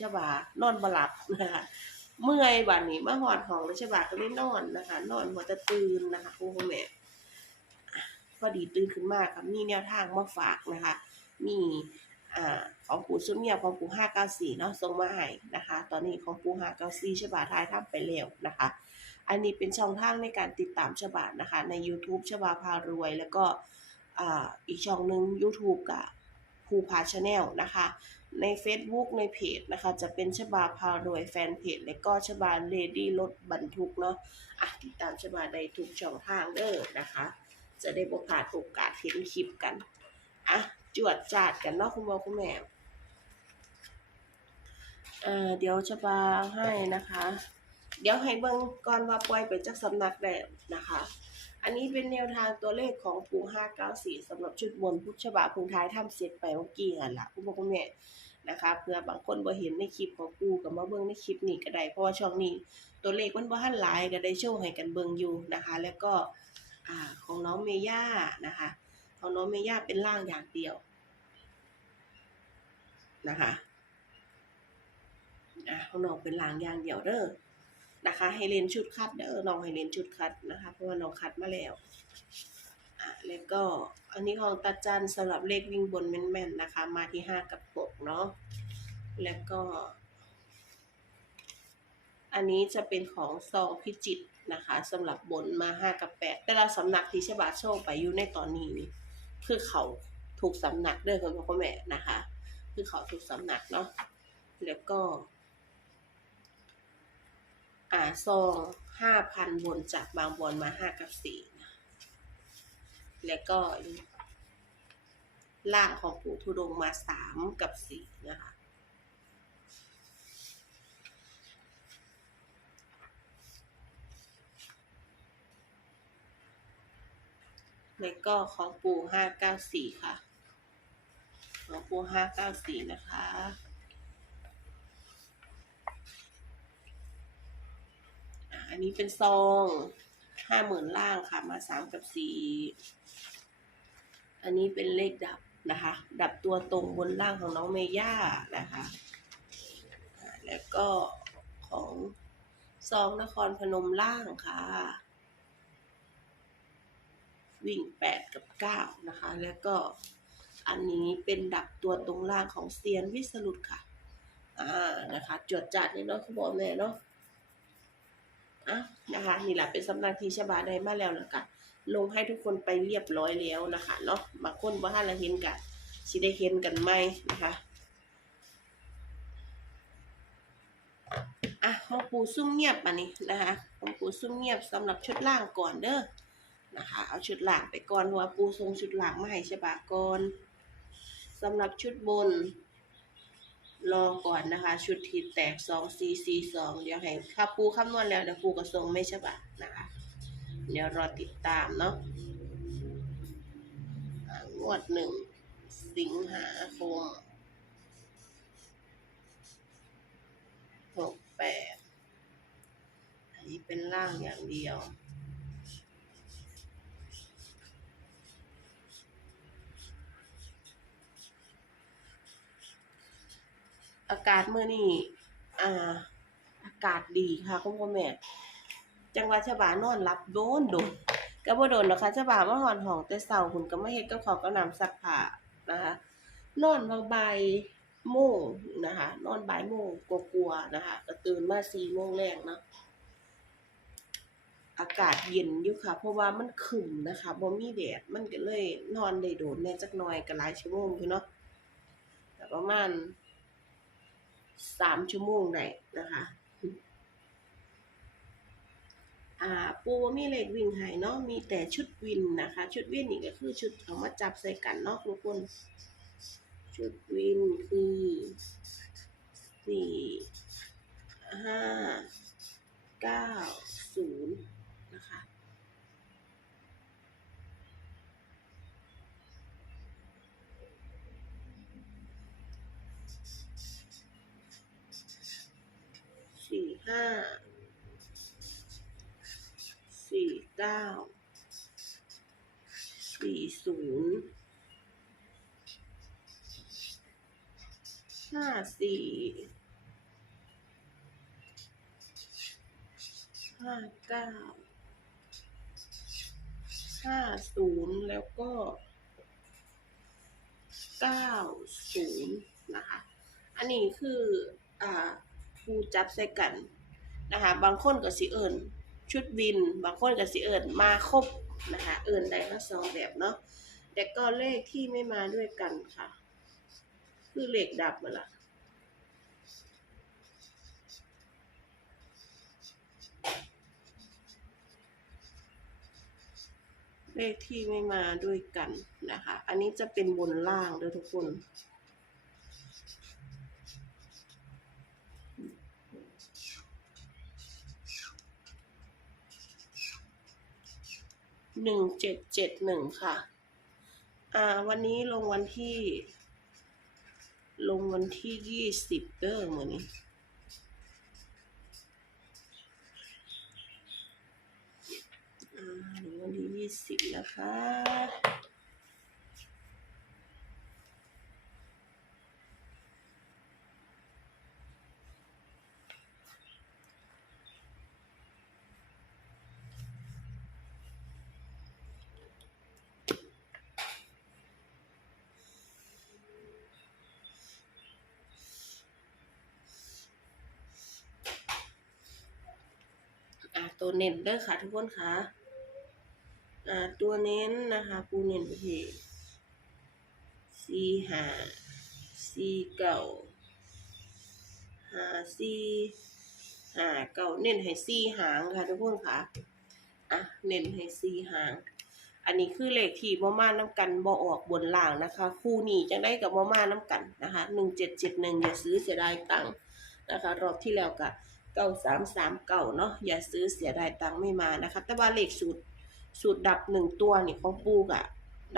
ชบานอนบหลับนะคะเมื่อยบัดนี้มาหอดห้องแล้วชบาก็เลยนอนนะคะ นอนหัวจะตื่นนะคะครูพ่อแม่พอดีตื่นขึ้นมาค่ะมีแนวทางมาฝากนะคะ มีอ่าของปู่ซุนเมียของปู่594เนาะส่งมาให้นะคะ ตอนนี้ของปู่594ฉบาทายทำไปแล้วนะคะ อันนี้เป็นช่องทางในการติดตามฉบานะคะ ใน YouTube ฉบาพารวย แล้วก็อ่าอีกช่องหนึ่ง YouTube กับ ภูพาชาแนลนะคะ ใน Facebook ในเพจนะคะ จะเป็นฉบาพารวยแฟนเพจ และก็ฉบาเลดี้รถบรรทุกเนาะอะติดตามฉบาได้ทุกช่องทางเด้อนะคะ จะได้บ่พลาดโอกาสเห็นคลิปกันอะจวดจาดกันเนาะคุณพ่อคุณแม่เอ่อเดี๋ยวฉบาให้นะคะ เดี๋ยวให้เบิ่งก่อนว่าปล่อยไปจากสำนักแล้นะคะ อันนี้เป็นแนวทางตัวเลขของปู่594สำหรับชุดบนพุทธฉบาพึงท้ายทำเสร็จไปเมื่อกี้นั่นล่ะคุณพ่อคุณแม่นะคะเพื่อบางคนบ่เห็นในคลิปของปู่ก็มาเบิ่งในคลิปนี้ก็ได้เพราะว่าช่องนี้ ตัวเลขมันบ่ทันหลายก็ได้โชว์ให้กันเบิ่งอยู่นะคะ แล้วก็อ่าของน้องเมย่านะคะของน้องเมย่าเป็นล่างอย่างเดียวนะคะอะของน้องเป็นล่างอย่างเดียวเด้อ นะคะ ให้เล่นชุดคัดเด้อน้องให้เล่นชุดคัดนะคะ เพราะว่าน้องคัดมาแล้วอะแล้วก็อันนี้ของตาจันสำหรับเลขวิ่งบนแม่นๆนะคะ มาที่ห้ากับหกเนาะแล้วก็ อันนี้จะเป็นของซองพิจิตนะคะสำหรับบนมาห้ากับแปดแต่ละสำนักที่ฉบาโชว์ไปอยู่ในตอนนี้นี่คือเขาถูกสำนักเด้อคุณพ่อแม่นะคะ คือเขาถูกสำนักเนาะแล้วก็ อ่าซองห้าพันบนจากบางบอนมาห้ากับสี่นะแล้วก็ล่างของปู่ทุดงมาสามกับสี่นะคะแล้วก็ของปู่ห้าเก้าสี่ค่ะ ของปู่ห้าเก้าสี่นะคะ อะอั นนี้เป็นซองห้าหมื่นล่างค่ะมาสามกับสี่อันนี้เป็นเลขดับนะคะ ดับตัวตรงบนล่างของน้องเมย่านะคะ แล้วก็ของซองนครพนมล่างค่ะ วิ่งแปดกับเก้านะคะ แล้วก็อันนี้เป็นดับตัวตรงล่างของเซียนวิสรุตค่ะ อ่านะคะ จวดจัดนี่เนาะคุณบอกแม่เนาะ อะนะคะนี่แหละเป็นสำนักที่ฉบาได้มาแล้วนะคะลงให้ทุกคนไปเรียบร้อยแล้วนะคะเนาะบางคนว่าถ้าเราเห็นกันสิได้เห็นกันไหมนะคะอะของปูซุ่มเงียบอันนี้นะคะของปูซุ่มเงียบสำหรับชุดล่างก่อนเด้อนะคะ เอาชุดล่างไปก่อนเพราะว่าปูทรงชุดล่างมาให้ฉบาก่อนสำหรับชุดบน รอก่อนนะคะ ชุดที่แตกสองสี่สี่สองเดี๋ยวให้ข้าปูคำนวณแล้วเดี๋ยวปูกระทรงไม่ใช่ปะนะคะ เดี๋ยวรอติดตามเนาะอ่างวดหนึ่ง สิงหาคมหกแปดอันนี้เป็นล่างอย่างเดียว อากาศเมื่อนี้อ่า อากาศดีค่ะคุณพ่อแม่ จังหวัดฉบานอนรับโดนโดนก็บ่โดนหรอกค่ะฉบามาหอนห้องแต่เช้าคุณก็ไมาเฮ็ดกับข้าวกับน้ำซักผ้านะคะนอนบางบ่ายโมงนะคะ นอนบ่ายโมงกลัวๆนะคะก็ตื่นมา4โมงแรงเนาะอากาศเย็นอยู่ค่ะ เพราะว่ามันครึ้มนะคะบ่มีแดดมันก็เลยนอนได้โดนแน่จักหน่อยก็หลายชั่วโมงอยู่เนาะแต่ประมาณ สามชั่วโมงได้นะคะอ่าปูว่ามีเลขวิ่งหายเนาะมีแต่ชุดวินนะคะ ชุดวินนี่ก็คือชุดเอามาจับใส่กันเนาะทุกคน ชุดวินคือ ห้าสี่เก้าสี่ศูนย์ห้าสี่ห้าเก้าห้าศูนย์แล้วก็เก้าศูนย์นะคะ อันนี้คือ อ่าครูจับใส่กัน นะคะ บางคนก็สิเอิญชุดบิน บางคนก็สิเอิญมาครบนะคะ เอิญได้ทั้งสองแบบเนาะ แต่ก็เลขที่ไม่มาด้วยกันค่ะ คือเลขดับมาละเลขที่ไม่มาด้วยกันนะคะ อันนี้จะเป็นบนล่างเด้อทุกคน หนึ่งเจ็ดเจ็ดหนึ่งค่ะ อ่า วันนี้ลงวันที่ ลงวันที่ยี่สิบเด้อเหมือนนี้อ่าลงวันที่ยี่สิบนะคะ ตัวเน้นเด้อค่ะทุกคนค่ะอ่าตัวเน้นนะคะปูเน้นไปที่สี่ห้าสี่เก้าห้าสี่ห้าเก้าเน้นให้สี่หางค่ะทุกคนค่ะอะเน้นให้สี่หาง อันนี้คือเลขที่บ่มาน้ำกันบ่ออกบนล่างนะคะ คู่นี้จังได้กับบ่มาน้ำกันนะคะหนึ่งเจ็ดเจ็ดหนึ่งอย่าซื้อเสียดายตังค์นะคะ รอบที่แล้วกับ เก้าสามสามเก้าเนาะอย่าซื้อเสียดายตังค์ไม่มานะคะ แต่ว่าเลขสูตรสูตรดับหนึ่งตัวนี่ของปูกอะ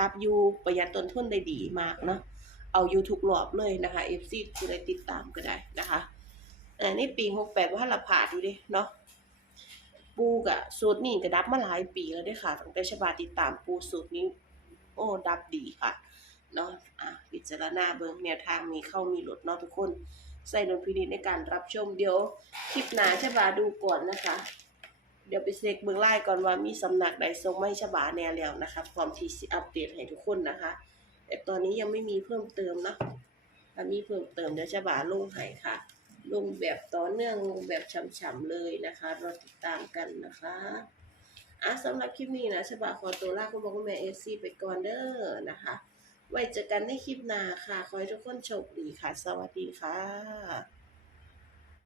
ดับยูประหยัดต้นทุนได้ดีมากเนาะเอายูทุกรอบเลยนะคะ FC จะได้ติดตามก็ได้นะคะอันนี้ปีหกแปดว่าละผ่าดอยู่ดิเนาะปูกะสูตรนี้ก็ดับมาหลายปีแล้วด้วยค่ะตั้งแต่ฉบาติดตามปูสูตรนี้ โอ้ดับดีค่ะเนาะอะพิจารณาเบิ่งแนวทางมีเข้ามีหลุดเนาะทุกคน ใส่ดนพินิจในการรับชมเดี๋ยวคลิปหน้าฉบาดูก่อนนะคะ เดี๋ยวไปเช็คเบื้องไล่ก่อนว่ามีสำนักใดส่งไม่ฉบาแนวแล้วนะคะพร้อมที่สิอัปเดตให้ทุกคนนะคะ แต่ตอนนี้ยังไม่มีเพิ่มเติมนะถ้ามีเพิ่มเติมเดี๋ยวฉบาลงให้ค่ะ ลงแบบต่อเนื่องลงแบบฉ่ำๆเลยนะคะราติดตามกันนะคะอะสำหรับคลิปนี้นะฉบาขอตัวลาคุณพ่อคุณแม่เอซีไปก่อนเด้อนะคะ ไว้เจอกันในคลิปหน้าค่ะ ขอให้ทุกคนโชคดีค่ะ สวัสดีค่ะ